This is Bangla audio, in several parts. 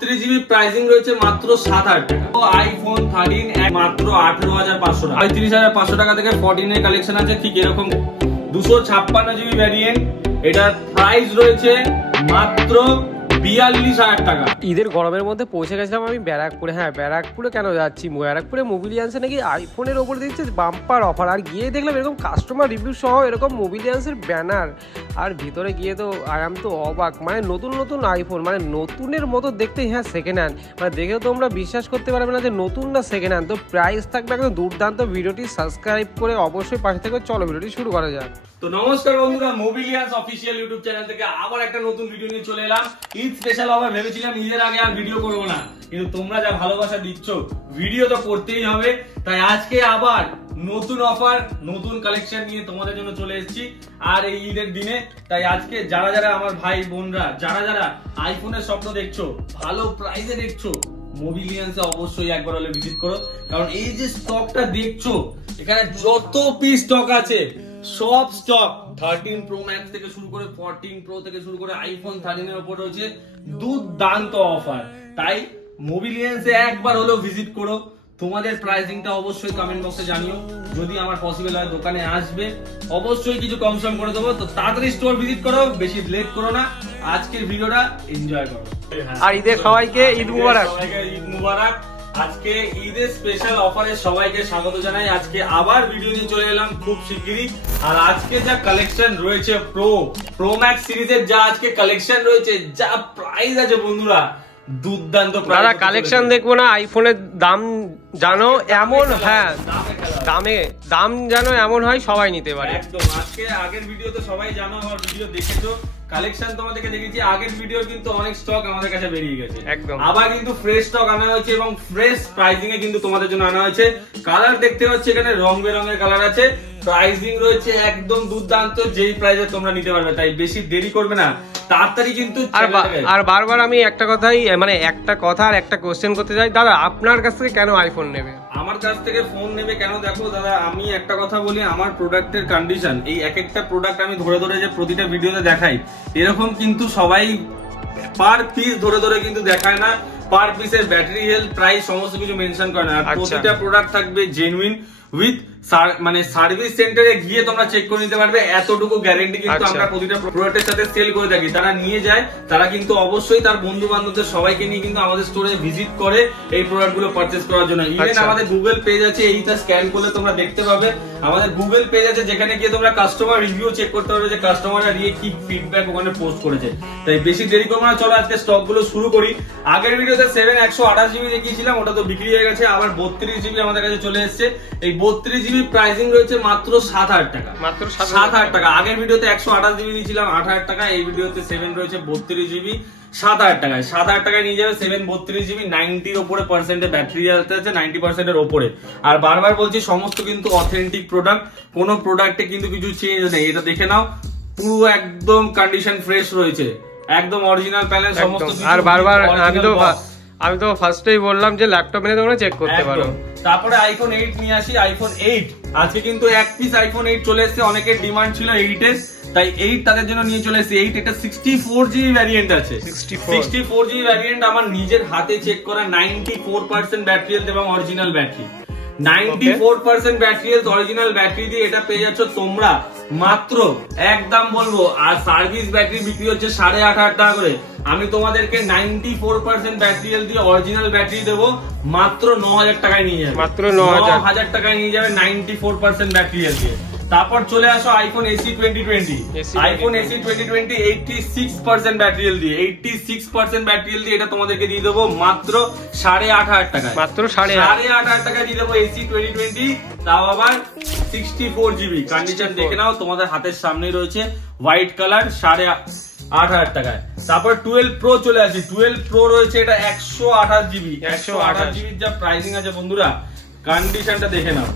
32GB প্রাইসিং রয়েছে মাত্র 7000 টাকা। আইফোন 13 মাত্র 18500 টাকা। 35500 টাকা থেকে 14 এর কালেকশন আছে ঠিক এরকম 256GB ভ্যারিয়েন্ট। এটার প্রাইস রয়েছে মাত্র 42000 টাকা। ঈদের গরমের মধ্যে পৌঁছে গেছিলাম আমি ব্যারাকপুরে। হ্যাঁ, ব্যারাকপুরে কেন যাচ্ছি, ব্যারাকপুরে মোবিলিয়ান্সে নাকি আইফোনের ওপর দিচ্ছে বাম্পার অফার। আর গিয়ে দেখলাম এরকম কাস্টমার রিভিউ সহ এরকম মোবিলিয়ান্সের ব্যানার। আর ভিতরে গিয়ে তো আরাম তো অবাক, মানে নতুন নতুন আইফোন, মানে নতুনের মতো দেখতে। হ্যাঁ, সেকেন্ড হ্যান্ড, মানে দেখেও তোমরা বিশ্বাস করতে পারবে না যে নতুন না সেকেন্ড হ্যান্ড। তো প্রাইস থাকবে একদম দুর্দান্ত। ভিডিওটি সাবস্ক্রাইব করে অবশ্যই পাশে থেকে চলো ভিডিওটি শুরু করা যাক। তো নমস্কার বন্ধুরা, মোবিলিয়ান্স অফিসিয়াল ইউটিউব চ্যানেল থেকে আবার একটা নতুন ভিডিও নিয়ে চলে এলাম। ঈদ স্পেশাল আবার ভেবেছিলাম ঈদের আগে আর ভিডিও করবো না, কিন্তু তোমরা যা ভালোবাসা দিচ্ছ ভিডিও তো করতেই হবে। তাই আজকে আবার নতুন অফার নতুন কালেকশন নিয়ে তোমাদের জন্য চলে এসেছি আর এই ঈদের দিনে। তাই আজকে যারা যারা আমার ভাই বোনরা যারা যারা আইফোনের স্বপ্ন দেখছো, ভালো প্রাইসে দেখছো, মোবিলিয়ান্সে অবশ্যই একবার হলে ভিজিট করো। কারণ এই যে স্টকটা দেখছো, এখানে যত পিস স্টক আছে সব স্টক 13 Pro Max থেকে শুরু করে 14 Pro থেকে শুরু করে আইফোন 13 এর উপর রয়েছে দুর্দান্ত অফার। তাই মোবিলিয়ান্সে একবার হলেও ভিজিট করো। তোমাদের প্রাইসিংটা অবশ্যই কমেন্ট বক্সে জানিও। যদি আমার পসিবল হয় দোকানে আসবে, অবশ্যই কিছু কমসম করে দেবো। তো তাড়াতাড়ি স্টোর ভিজিট করো, বেশি লেট করো না। আজকের ভিডিওটা এনজয় করো। আর ঈদের সবাইকে ঈদ মুবারক। সবাইকে ঈদ মুবারক। আজকে ঈদের স্পেশাল অফারে সবাইকে স্বাগত জানাই। আজকে আবার ভিডিও নিয়ে চলে এলাম খুব শিগগিরই। আর আজকে যা কালেকশন রয়েছে প্রো ম্যাক্স সিরিজের, যা আজকে কালেকশন রয়েছে, যা প্রাইস আছে বন্ধুরা, দুর্দান্ত প্রাইস। দাদা কালেকশন দেখবো না, আইফোনের দাম জানো এমন, হ্যাঁ দাম জানো এমন হয় সবাই নিতে পারে একদম। আজকে আগের ভিডিও তো সবাই জানো, আমার ভিডিও দেখেছো, কালেকশন তোমাদেরকে দেখিয়েছি। আগের ভিডিও কিন্তু অনেক স্টক আমাদের কাছে বেরিয়ে গেছে, একদম। আবার কিন্তু ফ্রেশ স্টক আনা হয়েছে এবং ফ্রেশ প্রাইসিং এ কিন্তু তোমাদের জন্য আনা হয়েছে। কালার দেখতে পাচ্ছি এখানে রং বেরঙের কালার আছে। প্রাইসিং রয়েছে একদম দুর্দান্ত, যেই প্রাইসে তোমরা নিতে পারবে। তাই বেশি দেরি করবে না, তাড়াতাড়ি কিন্তু। আর বারবার আমি একটা কথাই, মানে একটা কথা আর একটা কোশ্চেন করতে চাই, দাদা আপনার কাছ থেকে কেন আইফোন নেবে? আমার কাছ থেকে ফোন নেবে কেন? দেখো দাদা, আমি একটা কথা বলি, আমার প্রোডাক্টের কন্ডিশন, এই এক একটা প্রোডাক্ট আমি ধরে ধরে যে প্রতিটা ভিডিওতে দেখাই, এরকম কিন্তু সবাই পার পিস ধরে ধরে কিন্তু দেখায় না। পার পিসের ব্যাটারি হেলথ, প্রাইস সমস্ত কিছু মেনশন করে না। আর প্রতিটা প্রোডাক্ট থাকবে জেনুইন উইথ মানে সার্ভিস সেন্টারে গিয়ে তোমরা চেক করে নিতে পারবে, এতটুকু গ্যারান্টি কিন্তু আমরা প্রতিটা প্রোডাক্টের সাথে সেল করে থাকি। তারা নিয়ে যায়, তারা কিন্তু অবশ্যই তার বন্ধু বান্ধবদের সবাইকে নিয়ে কিন্তু আমাদের স্টোরে ভিজিট করে এই প্রোডাক্ট গুলো পারচেস করার জন্য। ইভেন আমাদের গুগল পেজ আছে, এইটা স্ক্যান করলে তোমরা দেখতে পাবে আমাদের গুগল পেজ আছে, যেখানে গিয়ে তোমরা কাস্টমার রিভিউ চেক করতে পারবে যে কাস্টমাররা নিয়ে কি ফিডব্যাক ওখানে পোস্ট করেছে। তাই বেশি দেরি করবো না, চলো আজকে স্টক গুলো শুরু করি। আগের ভিডিওতে 128GB দেখিয়েছিলাম, ওটা তো বিক্রি হয়ে গেছে। আবার 32GB আমাদের কাছে চলে এসেছে। এই 32GB প্রাইসিং রয়েছে মাত্র 7000 টাকা। মাত্র 7000 টাকা। আগের ভিডিওতে 128GB দিয়েছিলাম 8000 টাকা। এই ভিডিওতে 7 রয়েছে 32GB 7000 টাকায়। 7000 টাকায় নিয়ে যাবে 7 32GB। 90 উপরে পার্সেন্টে ব্যাটারি আছে, 90% এর উপরে। আর বারবার বলছি, সমস্ত কিন্তু অথেন্টিক প্রোডাক্ট, কোনো প্রোডাক্টে কিন্তু কিছু চেঞ্জ নেই। এটা দেখে নাও, পুরো একদম কন্ডিশন ফ্রেশ রয়েছে, একদম অরিজিনাল প্যানেল সমস্ত কিছু। আর বারবার আমি তো ফার্স্টেই বললাম যে ল্যাপটপ নিয়ে তোমরা চেক করতে পারো। তারপরে আইফোন 8 নিয়ে আসি। আইফোন 8 আজকে কিন্তু এক পিস আইফোন 8 চলে এসেছে। অনেকের ডিমান্ড ছিল 8 এর, তাই 8 তাদের জন্য নিয়ে চলে এসেছে। 8 এটা 64GB ভ্যারিয়েন্ট আছে। 64GB ভ্যারিয়েন্ট, আমার নিজের হাতে চেক করা 94% ব্যাটারি হেলথ এবং original battery. 94% battery health, original battery দিয়ে এটা পেয়ে যাচ্ছ তোমরা মাত্র, একদম বলবো। আর সার্ভিস ব্যাটারি বিক্রি হচ্ছে 8500 টাকা করে। আমি তোমাদেরকে 94% ব্যাটারি হেলথ দিয়ে অরিজিনাল ব্যাটারি দেবো মাত্র 9000 টাকায় নিয়ে যাবে। মাত্র 9000 টাকায় নিয়ে যাবে 94% ব্যাটারি হেলথ দিয়ে। তারপর চলে আসো iPhone SE 2020। IPhone SE 2020 86% battery health দিয়ে, 86% ব্যাটারি হেলথ দিয়ে এটা তোমাদেরকে দিয়ে দেবো মাত্র 8500 টাকায়। মাত্র 8500 টাকায় দিয়ে দেবো SE 2020, তাও আবার 64GB। কন্ডিশন দেখে নাও, তোমাদের হাতের সামনেই রয়েছে, হোয়াইট কালার, 8500 টাকায়। তারপর 12 Pro চলে আসি। 12 Pro রয়েছে, এটা 128GB। 128GB যা প্রাইসিং আছে বন্ধুরা, কন্ডিশনটা দেখে নাও,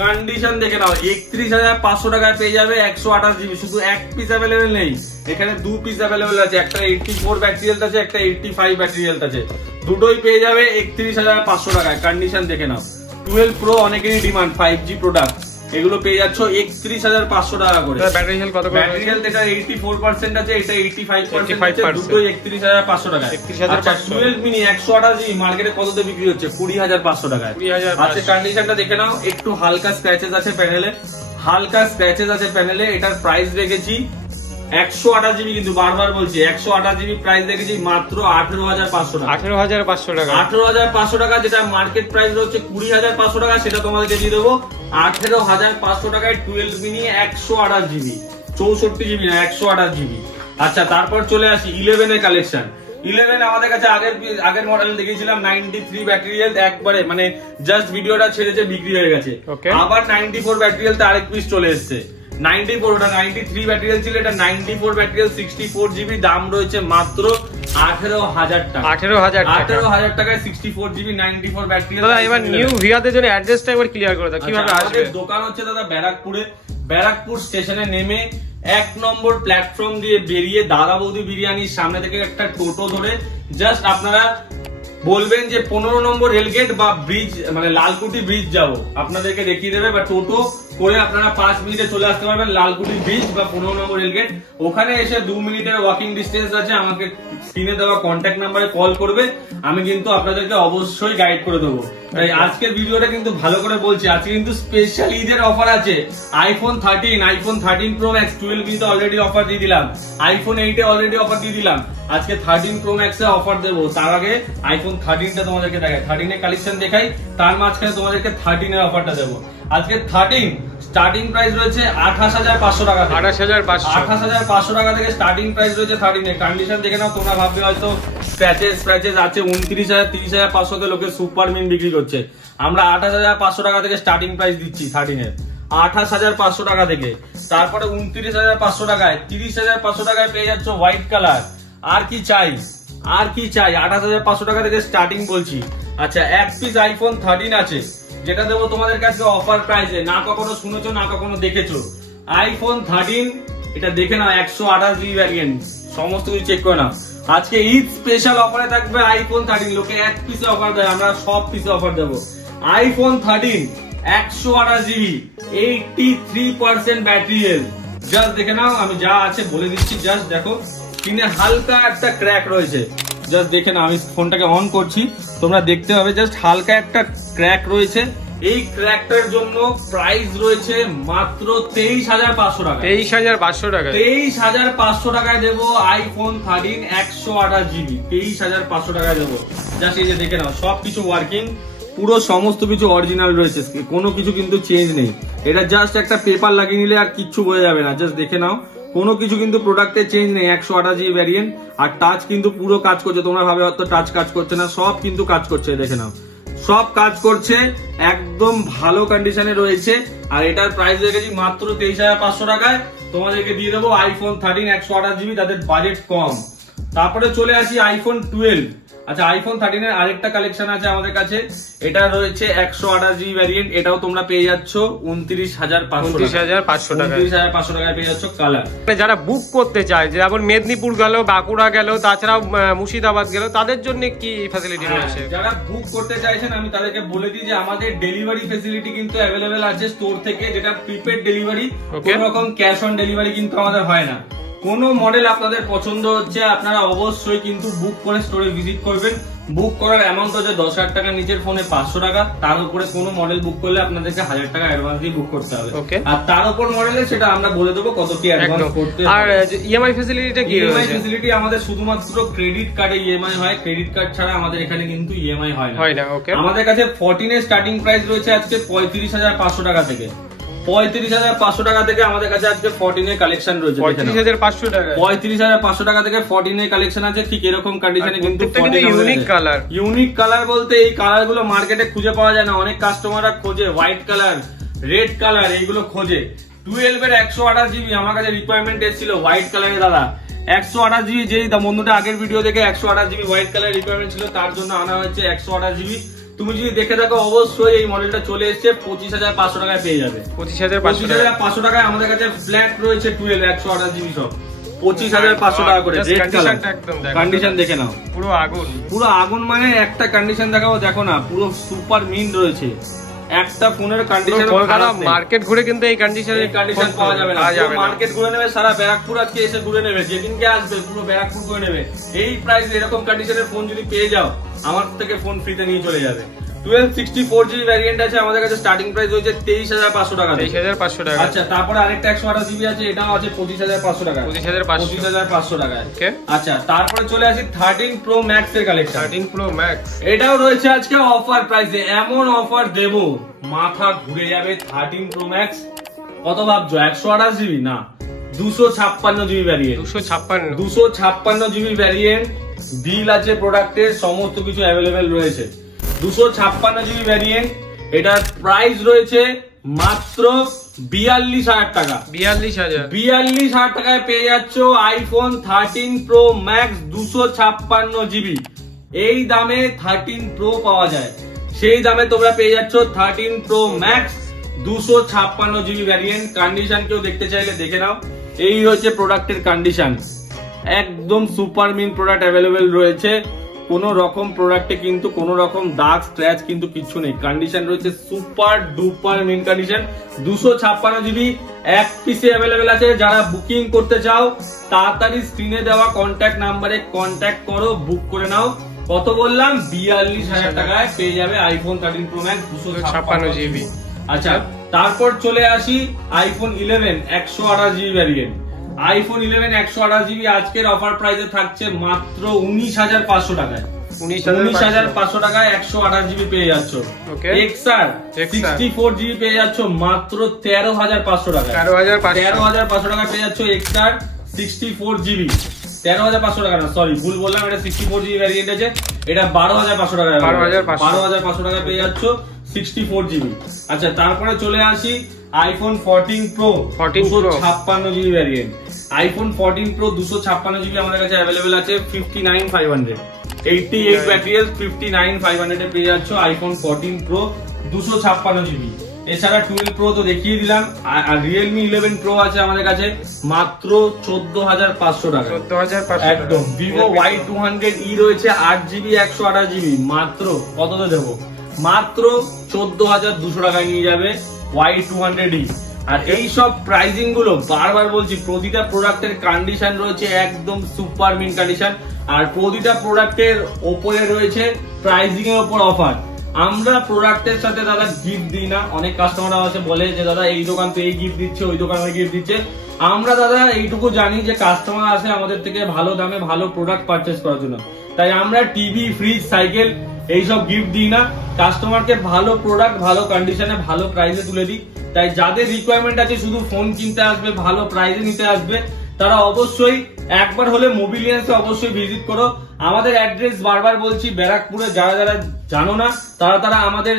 কন্ডিশন দেখে নাও। 31500 টাকায় পেয়ে যাবে 128GB। শুধু এক পিস অ্যাভেলেবেল নেই, এখানে 2 পিস অ্যাভেলেবেল আছে। একটা 84 ব্যাটারি হেলথ আছে, একটা 85 ব্যাটারি হেলথ আছে। দুটোই পেয়ে যাবে 31500 টাকায়। কন্ডিশন দেখে নাও। 12 Pro অনেকেরই ডিমান্ড, 5G প্রোডাক্ট, এগুলো পেয়ে যাচ্ছ 31,500 টাকা করে। ব্যাটারি হেলথ কত করে? ব্যাটারি হেলথ এটা 84% আছে, এটা 85% আছে, দুটোই 31,500 টাকা। 12 মিনি 128 জিবি মার্কেটে কততে বিক্রি হচ্ছে? 20,500 টাকায়। আচ্ছা কন্ডিশনটা দেখে নাও, একটু হালকা স্ক্র্যাচেস আছে প্যানেলে, হালকা স্ক্র্যাচেস আছে প্যানেলে। এটার প্রাইস রেখেছি 128 জিবি, কিন্তু বারবার বলছি 128 জিবি প্রাইস রেখেছি মাত্র 18,500 টাকা। 18,500 টাকা, 18,500 টাকা, যেটা মার্কেট প্রাইস হচ্ছে 20,500 টাকা, সেটা তোমাদেরকে দিয়ে দেবো 18,500 টাকায় 12 মিনি 128 জিবি, 64 জিবি না 128 জিবি। আচ্ছা তারপর চলে আসি 11 এর কালেকশন। 11 আমাদের কাছে আগের মডেল দেখিয়েছিলাম 93 ব্যাটারি হেলথ, একবারে মানে জাস্ট ভিডিওটা ছেড়েছে বিক্রি হয়ে গেছে। আবার 94 ব্যাটারি হেলথ আরেক পিস চলে এসেছে। 94 ওটা 93 ব্যাটারি হেলথ ছিল, এটা 94 ব্যাটারি হেলথ 64 জিবি, দাম রয়েছে মাত্র 18,000 টাকা। 18,000 টাকায় 64 জিবি 94 ব্যাটারি হেলথ। দাদা এবার নিউ ভিউয়ারদের জন্য অ্যাড্রেসটা একবার ক্লিয়ার করে দাও, কিভাবে আসবে? দোকান হচ্ছে দাদা ব্যারাকপুরে, ব্যারাকপুর স্টেশনে নেমে 1 নম্বর প্ল্যাটফর্ম দিয়ে বেরিয়ে দাদা বৌদি বিরিয়ানির সামনে থেকে একটা টোটো ধরে জাস্ট আপনারা বলবেন যে 15 নম্বর রেলগেট বা ব্রিজ মানে লালকুটি ব্রিজ যাবো, আপনাদেরকে দেখিয়ে দেবে, বা টোটো করে আপনারা 5 মিনিটে চলে আসতে পারবেন লালকুটি ব্রিজ বা 15 নম্বর রেলগেট। ওখানে এসে 2 মিনিটের ওয়াকিং ডিস্টেন্স আছে, আমাকে স্ক্রিনে দেওয়া কন্ট্যাক্ট নাম্বারে কল করবে, আমি কিন্তু আপনাদেরকে অবশ্যই গাইড করে দেবো। তাই আজকের ভিডিওটা কিন্তু ভালো করে বলছি, আজকে কিন্তু স্পেশাল ঈদের অফার আছে। আইফোন 13 প্রো ম্যাক্স 12 কিন্তু অলরেডি অফার দিয়ে দিলাম, আইফোন 8 এ অলরেডি অফার দিয়ে দিলাম, আজকে 13 প্রো ম্যাক্স এ অফার দেবো। তার আগে আইফোন 13টা তোমাদেরকে দেখাই, 13 এর কালেকশন দেখাই, তার মাঝখানে তোমাদেরকে 13 এর অফারটা দেবো। আজকে 13 স্টার্টিং প্রাইস রয়েছে 28,500 টাকা, 28,500 টাকা থেকে স্টার্টিং প্রাইস রয়েছে 13 এর। কন্ডিশন দেখে নাও, তোমরা ভাববে হয়তো স্ক্র্যাচেস আছে, 29,000 30,500 তে লোকে সুপার মিন বিক্রি করছে, আমরা 28,500 টাকা থেকে স্টার্টিং প্রাইস দিচ্ছি 13 এর, 28,500 টাকা থেকে। তারপরে 29,500 টাকায় 30,500 টাকায় পেয়ে যাচ্ছ হোয়াইট কালার। আর কি চাই, আর কি চাই, 28,500 টাকা থেকে স্টার্টিং বলছি। আচ্ছা এক পিস আইফোন 13 আছে, যেটা দেবো তোমাদের কাছে অফার প্রাইসে, না কখনো শুনেছো না কখনো দেখেছো। আইফোন 13 এটা দেখে নাও, 128 জিবি ভ্যারিয়েন্ট, সমস্ত কিছু চেক করে নাও। আজকে ঈদ স্পেশাল অফারে থাকবে আইফোন 13, লোকে এক পিসে অফার দেয়, আমরা সব পিসে অফার দেবো। IPhone 13 128 GB 83% battery health, just দেখে নাও, আমি যা আছে বলে দিচ্ছি, জাস্ট দেখো স্ক্রিনে হালকা একটা ক্র্যাক রয়েছে, জাস্ট দেখে নাও, আমি ফোনটাকে অন করছি, তোমরা দেখতে পাবে জাস্ট হালকা একটা ক্র্যাক রয়েছে। এই ক্র্যাকটার জন্য প্রাইস রয়েছে মাত্র 23,500 টাকা, 23,500 টাকা, 23,500 টাকায় দেবো আইফোন 13 128 জিবি, 23,500 টাকায় দেবো। জাস্ট এই যে দেখে নাও, সবকিছু ওয়ার্কিং, পুরো সমস্ত কিছু অরিজিনাল রয়েছে, কোনো কিছু কিন্তু চেঞ্জ নেই। এটা জাস্ট একটা পেপার লাগিয়ে নিলে আর কিচ্ছু বোঝা যাবে না, জাস্ট দেখে নাও, কোনো কিছু কিন্তু প্রোডাক্টে চেঞ্জ নেই। 128 জিবি ভ্যারিয়েন্ট, আর টাচ কিন্তু পুরো কাজ করছে, তোমরা ভাবে হয়তো টাচ কাজ করছে না, সব কিন্তু কাজ করছে, দেখে নাও সব কাজ করছে, একদম ভালো কন্ডিশনে রয়েছে। আর এটার প্রাইস রেখেছি মাত্র 23,500 টাকায়, তোমাদেরকে দিয়ে দেবো আইফোন 13 128 জিবি, তাদের বাজেট কম। তারপরে চলে আসি আইফোন 12। আচ্ছা আইফোন 13 এর আরেকটা কালেকশন আছে আমাদের কাছে, এটা রয়েছে 128 জিবি ভ্যারিয়েন্ট, এটাও তোমরা পেয়ে যাচ্ছ 29,500 টাকায় পেয়ে যাচ্ছ কালার। যারা বুক করতে চায়, যেমন মেদিনীপুর গেল, বাঁকুড়া গেল, তাছাড়াও মুর্শিদাবাদ গেল, তাদের জন্য কি ফ্যাসিলিটি রয়েছে? যারা বুক করতে চাইছেন আমি তাদেরকে বলে দিই যে আমাদের ডেলিভারি ফ্যাসিলিটি কিন্তু অ্যাভেলেবেল আছে স্টোর থেকে, যেটা প্রিপেড ডেলিভারি, কোনো রকম ক্যাশ অন ডেলিভারি কিন্তু আমাদের হয় না। কোনো মডেল আপনাদের পছন্দ হচ্ছে, আপনারা অবশ্যই কিন্তু বুক করে স্টোরে ভিজিট করবেন। বুক করার অ্যামাউন্ট হচ্ছে 10,000 টাকার নিচের ফোনে 500 টাকা, তার উপরে কোনো মডেল বুক করলে আপনাদেরকে 1,000 টাকা অ্যাডভান্স দিয়ে বুক করতে হবে। আর তার উপর মডেলে সেটা আমরা বলে দেবো কত কি অ্যাডভান্স করতে হবে। আর ইএমআই ফ্যাসিলিটিটা কি? ইএমআই ফ্যাসিলিটি আমাদের শুধুমাত্র ক্রেডিট কার্ডে ইএমআই হয়, ক্রেডিট কার্ড ছাড়া আমাদের এখানে কিন্তু ইএমআই হয় না। ওকে, আমাদের কাছে 14 এর স্টার্টিং প্রাইস রয়েছে আজকে 35,500 টাকা থেকে, 35,500 টাকা থেকে আমাদের কাছে আজকে 14 এর কালেকশন রয়েছে। 35,500 টাকা, 35,500 টাকা থেকে 14 এর কালেকশন আছে, ঠিক এরকম কন্ডিশনে কিন্তু ইউনিক কালার। ইউনিক কালার বলতে এই কালার গুলো মার্কেটে খুঁজে পাওয়া যায় না, অনেক কাস্টমাররা খোঁজে হোয়াইট কালার, রেড কালার, এইগুলো খোঁজে। 12 এর 128 জিবি আমার কাছে রিকোয়ারমেন্ট এসেছিল হোয়াইট কালারের, দাদা 128 জিবি, যেই বন্ধুটা আগের ভিডিও দেখে 128 জিবি হোয়াইট কালার রিকোয়ারমেন্ট ছিল, তার জন্য আনা হয়েছে 128 জিবি। তুমি যদি দেখে থাকো অবশ্যই এই মডেলটা চলে এসেছে 25,500 টাকায় পেয়ে যাবে। 25,500 টাকায় আমাদের কাছে ফ্ল্যাট রয়েছে 12 128 জিবি সব 25,500 টাকা করে। কন্ডিশন দেখে নাও, পুরো আগুন, পুরো আগুন, মানে একটা কন্ডিশন দেখাবো, দেখো না পুরো সুপার মিন রয়েছে, একটা ফোনের কন্ডিশন কলকাতা মার্কেট ঘুরে কিন্তু এই কন্ডিশন পাওয়া যাবে না। মার্কেট ঘুরে নেবে, সারা ব্যারাকপুর আজকে এসে ঘুরে নেবে, যেদিনকে আসবে পুরো ব্যারাকপুর ঘুরে নেবে। এই প্রাইস এরকম কন্ডিশনের ফোন যদি পেয়ে যাও, আমার থেকে ফোন ফ্রিতে নিয়ে চলে যাবে। 1264GB ভ্যারিয়েন্ট আছে আমাদের কাছে, স্টার্টিং প্রাইস হচ্ছে 23,500 টাকা। 23,500 টাকা। আচ্ছা, তারপরে আরেকটা 128GB আছে, এটাও আছে 25,500 টাকা। 25,500 টাকা। আচ্ছা, তারপরে চলে আসি 13 Pro Max এর কালেকশন। 13 Pro Max এটাও রয়েছে আজকে অফার প্রাইসে। এমন অফার দেব মাথা ঘুরে যাবে। 13 Pro Max কত ভাবছো? 128GB না, 256GB ভ্যারিয়েন্ট। 256GB ভ্যারিয়েন্ট, বিল আছে প্রোডাক্টের, সমস্ত কিছু অ্যাভেলেবেল রয়েছে। 256GB ভ্যারিয়েন্ট, এটার প্রাইস রয়েছে মাত্র 42,000 টাকা। 42,000 টাকায় পেয়ে যাচ্ছ আইফোন 13 Pro Max 256GB। এই দামে 13 Pro পাওয়া যায়, সেই দামে তোমরা পেয়ে যাচ্ছ 13 Pro Max 256GB variant. Condition কেউ দেখতে চাইলে দেখে নাও। এই হচ্ছে প্রোডাক্টের কন্ডিশন, একদম সুপার মিন প্রোডাক্ট অ্যাভেলেবেল রয়েছে। কোন রকম প্রোডাক্টে কিন্তু কোন রকম দাগ স্ক্র্যাচ কিন্তু কিছু নেই, কন্ডিশন রয়েছে super duper mint condition. 256GB এক পিসে অ্যাভেলেবেল আছে। যারা বুকিং করতে চাও তাড়াতাড়ি স্ক্রিনে দেওয়া কন্ট্যাক্ট নাম্বারে কন্ট্যাক্ট করো, বুক করে নাও। কত বললাম? 42,000 টাকায় পেয়ে যাবে আইফোন 13 Pro Max 256GB। আচ্ছা, তারপর চলে আসি iPhone 11 128GB variant. IPhone 11 128GB আজকের অফার প্রাইসে থাকছে মাত্র 19,500 টাকায়। 19,500 টাকায় 128GB পেয়ে যাচ্ছ। XR 64GB পেয়ে যাচ্ছ মাত্র 13,500 টাকায়। 13,500 টাকা পেয়ে যাচ্ছ XR 64GB। 13,500 টাকা না, সরি ভুল বললাম, এটা 64GB ভ্যারিয়েন্ট আছে, এটা 12,500 টাকা। 12,500 টাকা পেয়ে যাচ্ছ 64GB। আচ্ছা, তারপরে চলে আসি iPhone 14 Pro 256GB variant. IPhone 14 Pro 256GB আমাদের কাছে অ্যাভেলেবেল আছে 59,500। 88 ব্যাটারি, 59,500 এ পেয়ে যাচ্ছ আইফোন 14 Pro 256GB। এছাড়া 12 Pro তো দেখিয়ে দিলাম, আর Realme 11 Pro আছে আমাদের কাছে মাত্র 14,500 টাকা। একদম। Vivo Y200e রয়েছে 8GB 128GB, মাত্র কততে দেবো? মাত্র 14,200 টাকায় নিয়ে যাবে Y200e। আর এই সব প্রাইসিং গুলো বারবার বলছি, প্রতিটা প্রোডাক্টের কন্ডিশন রয়েছে একদম সুপার মিন কন্ডিশন, আর প্রতিটা প্রোডাক্টের ওপরে রয়েছে প্রাইসিং এর উপর অফার। আমরা প্রোডাক্টের সাথে দাদা গিফট দিই না। অনেক কাস্টমাররা আছে বলে যে দাদা এই দোকান তো এই গিফট দিচ্ছে, ওই দোকান ওই গিফট দিচ্ছে। আমরা দাদা এইটুকু জানি যে কাস্টমার আসে আমাদের থেকে ভালো দামে ভালো প্রোডাক্ট পারচেস করার জন্য, তাই আমরা টিভি, ফ্রিজ, সাইকেল এইসব গিফট দিই না। কাস্টমারকে ভালো প্রোডাক্ট ভালো কন্ডিশনে ভালো প্রাইসে তুলে দিই। তাই যাদের রিকোয়ারমেন্ট আছে শুধু ফোন কিনতে আসবে, ভালো প্রাইসে নিতে আসবে, তারা অবশ্যই একবার হলে মোবিলিয়ান্সে অবশ্যই ভিজিট করো। আমাদের অ্যাড্রেস বারবার বলছি, ব্যারাকপুরে যারা যারা জানো না তারা আমাদের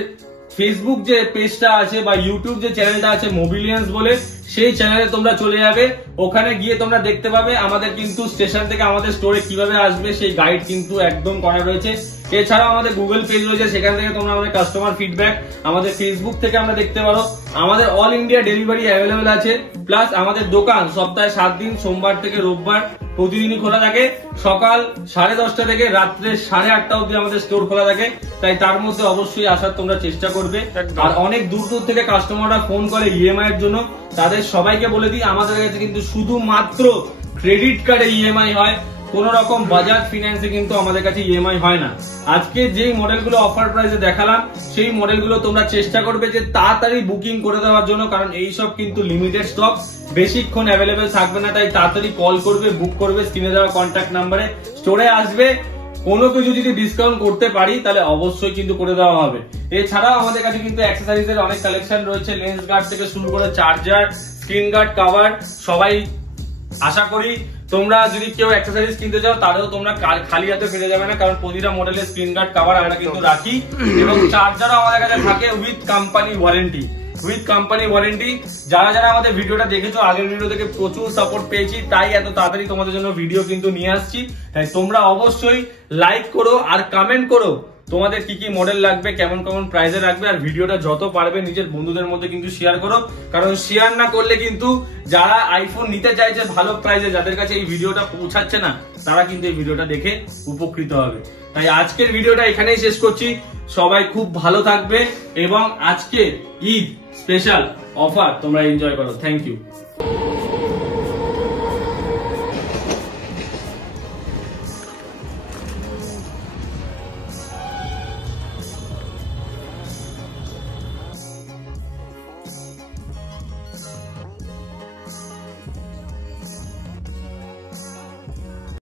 ফেসবুক যে পেজটা আছে বা ইউটিউব যে চ্যানেলটা আছে মোবিলিয়ান্স বলে, সেই চ্যানেলে তোমরা চলে যাবে। ওখানে গিয়ে তোমরা দেখতে পাবে আমাদের কিন্তু স্টেশন থেকে আমাদের স্টোরে কিভাবে আসবে সেই গাইড কিন্তু একদম করা রয়েছে। এছাড়াও আমাদের গুগল পেজ রয়েছে, সেখান থেকে তোমরা আমাদের কাস্টমার ফিডব্যাক আমাদের ফেসবুক থেকে আমরা দেখতে পারো। আমাদের অল ইন্ডিয়া ডেলিভারি অ্যাভেলেবেল আছে। প্লাস আমাদের দোকান সপ্তাহে 7 দিন, সোমবার থেকে রোববার প্রতিদিনই খোলা থাকে। সকাল 10:30 থেকে রাত্রে 8:30 অব্দি আমাদের স্টোর খোলা থাকে। তাই তার মধ্যে অবশ্যই আসার তোমরা চেষ্টা করবে। আর অনেক দূর দূর থেকে কাস্টমাররা ফোন করে ইএমআই এর জন্য, তাদের সবাইকে বলে দিই আমাদের কাছে কিন্তু শুধুমাত্র ক্রেডিট কার্ডে ইএমআই হয়, কোন রকম বাজাজ ফিন্যান্সে কিন্তু আমাদের কাছে ইএমআই হয় না। আজকে যেই মডেলগুলো অফার প্রাইসে দেখালাম সেই মডেলগুলো তোমরা চেষ্টা করবে যে তাড়াতাড়ি বুকিং করে দেওয়ার জন্য, কারণ এইসব কিন্তু লিমিটেড স্টক, বেশিক্ষণ অ্যাভেলেবেল থাকবে না। তাই তাড়াতাড়ি কল করবে, বুক করবে, স্ক্রিনে দেওয়া কন্ট্যাক্ট নাম্বারে স্টোরে আসবে। কোনো কিছু যদি ডিসকাউন্ট করতে পারি তাহলে অবশ্যই কিন্তু করে দেওয়া হবে। এছাড়াও আমাদের কাছে কিন্তু অ্যাক্সেসরিজের অনেক কালেকশন রয়েছে, লেন্স গার্ড থেকে শুরু করে চার্জার, স্ক্রিন গার্ড, কভার। সবাই আশা করি তোমরা যদি কেউ অ্যাক্সেসরিজ কিনতে চাও তাহলেও তোমরা খালি হাতে ফিরে যাবে না, কারণ প্রতিটা মডেলের স্ক্রিন গার্ড, কভার আমরা কিন্তু রাখি। এবং চার্জারও আমাদের কাছে থাকে উইথ কোম্পানি ওয়ারেন্টি। যারা যারা আমাদের ভিডিওটা দেখেছো, আগের ভিডিও থেকে প্রচুর সাপোর্ট পেয়েছি, তাই এত তাড়াতাড়ি তোমাদের জন্য ভিডিও কিন্তু নিয়ে আসছি। তাই তোমরা অবশ্যই লাইক করো আর কমেন্ট করো তোমাদের কি কি মডেল লাগবে, কেমন কেমন প্রাইসে রাখবে। আর ভিডিওটা যত পারবে নিজের বন্ধুদের মধ্যে কিন্তু শেয়ার করো, কারণ শেয়ার না করলে কিন্তু যারা আইফোন নিতে চাইছে ভালো প্রাইসে, যাদের কাছে এই ভিডিওটা পৌঁছাচ্ছে না, তারা কিন্তু এই ভিডিওটা দেখে উপকৃত হবে। তাই আজকের ভিডিওটা এখানেই শেষ করছি। সবাই খুব ভালো থাকবে এবং আজকে ঈদ স্পেশাল অফার তোমরা এনজয় করো। Thank you.